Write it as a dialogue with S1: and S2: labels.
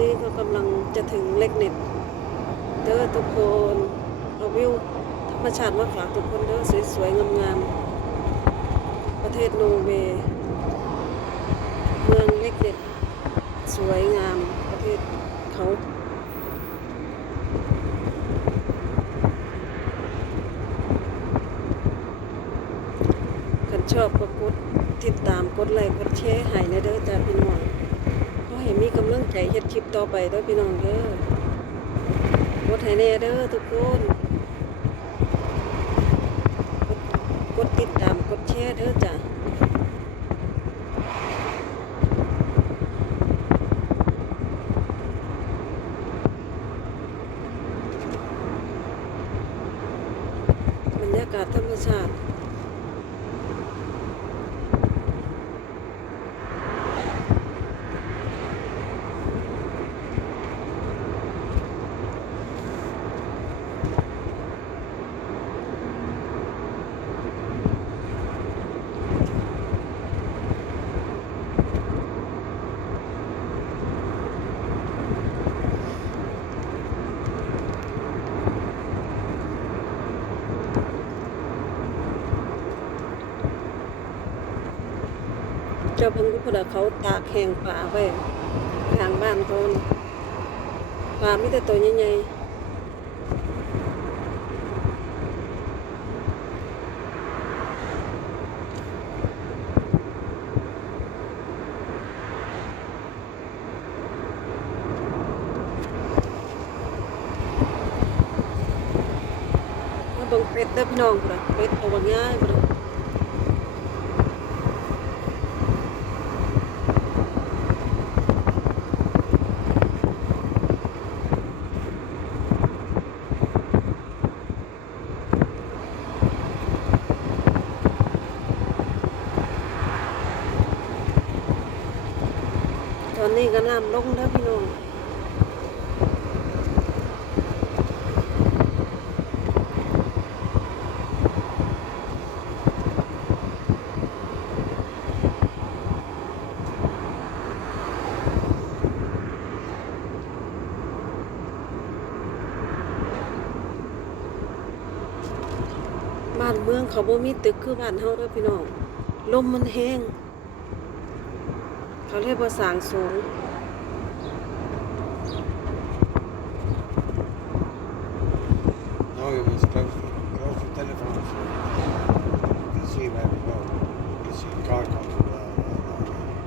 S1: นี่ก็กำลังจะถึงเล็กเน็ตเด้อทุกคนเอาวิวธรรมชาติมาฝากทุกคนเด้อสวยๆงามๆประเทศโนเวย์เมืองเล็กเน็ตสวยงามประเทศเขาคันชอบก็กดติดตามกดไลค์กดแชร์ให้นะเด้อจ้าพี่น้องขอให้มีกำลัง ใจเฮ็ดคลิปต่อไปด้อพี่น้องเด้อกดให้แน่เด้อทุกคนกดกดติดตามกดแชร์เด้อจ้าบรรยากาศธรรมชาติ เจ้าเพิ่งรู้พุ่นน่ะเขาตากแห้งป่าไว้ข้างบ้านเขาน่ะป่ามีแต่ตัวใหญ่ๆมาเบิ่งเป็ดเด้อพี่น้องพุ่นน่ะเป็ดตัวบักง่ายพุ่นน่ะ ตอนนี้ก็น้ำลงแล้วพี่น้องบ้านเมืองเขาบ่มีตึกคือบ้านเฮาเด้อพี่น้องลมมันแห้ง เขาเรียกว่าสางสูง Ja, vi måste